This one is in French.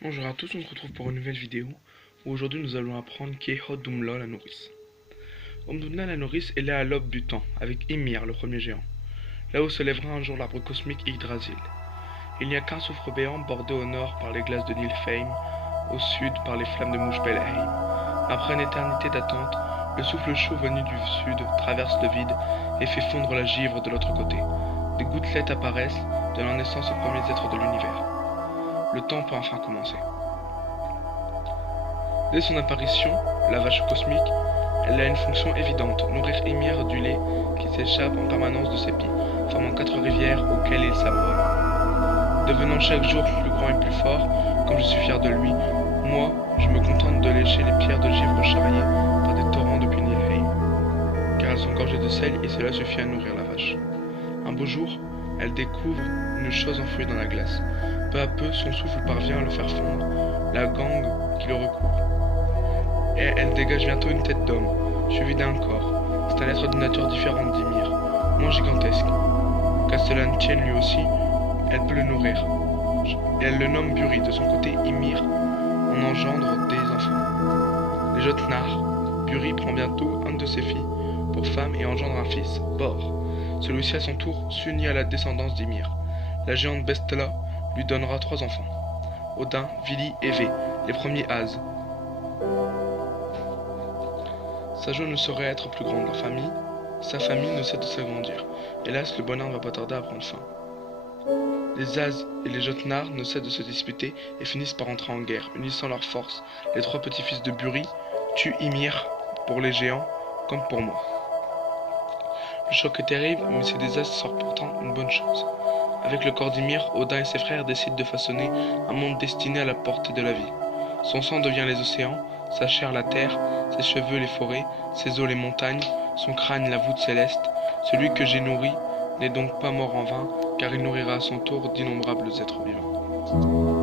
Bonjour à tous, on se retrouve pour une nouvelle vidéo où aujourd'hui nous allons apprendre qui est Hod-Dumla la nourrice. Hod-Dumla la nourrice est là à l'aube du temps avec Ymir le premier géant, là où se lèvera un jour l'arbre cosmique Yggdrasil. Il n'y a qu'un soufre béant bordé au nord par les glaces de Nilfheim, au sud par les flammes de Muspelheim. Après une éternité d'attente, le souffle chaud venu du sud traverse le vide et fait fondre la givre de l'autre côté. Des gouttelettes apparaissent, donnant naissance aux premiers êtres de l'univers. Le temps peut enfin commencer. Dès son apparition, la vache cosmique, elle a une fonction évidente, nourrir Ymir du lait qui s'échappe en permanence de ses pieds, formant 4 rivières auxquelles il s'abreuve. Devenant chaque jour plus grand et plus fort, comme je suis fier de lui, moi, je me contente de lécher les pierres de givre charriées par des torrents depuis Nilfheim, car elles sont gorgées de sel et cela suffit à nourrir la vache. Un beau jour, elle découvre une chose enfouie dans la glace. Peu à peu, son souffle parvient à le faire fondre, la gangue qui le recouvre. Et elle dégage bientôt une tête d'homme, suivie d'un corps. C'est un être de nature différente d'Ymir, moins gigantesque. Qu'à cela ne tienne lui aussi, elle peut le nourrir. Et elle le nomme Buri. De son côté, Ymir en engendre des enfants. Les Jotnar, Buri prend bientôt une de ses filles pour femme et engendre un fils, Bor. Celui-ci à son tour s'unit à la descendance d'Ymir. La géante Bestla lui donnera 3 enfants, Odin, Vili et Vé, les premiers As. Sa joie ne saurait être plus grande, sa famille ne cesse de s'agrandir. Hélas, le bonheur ne va pas tarder à prendre fin. Les As et les Jotnar ne cessent de se disputer et finissent par entrer en guerre. Unissant leurs forces, les 3 petits-fils de Buri tuent Ymir pour les géants comme pour moi. Le choc est terrible, mais ces désastres sortent pourtant une bonne chose. Avec le corps d'Ymir, Odin et ses frères décident de façonner un monde destiné à la portée de la vie. Son sang devient les océans, sa chair la terre, ses cheveux les forêts, ses os les montagnes, son crâne la voûte céleste. Celui que j'ai nourri n'est donc pas mort en vain, car il nourrira à son tour d'innombrables êtres vivants.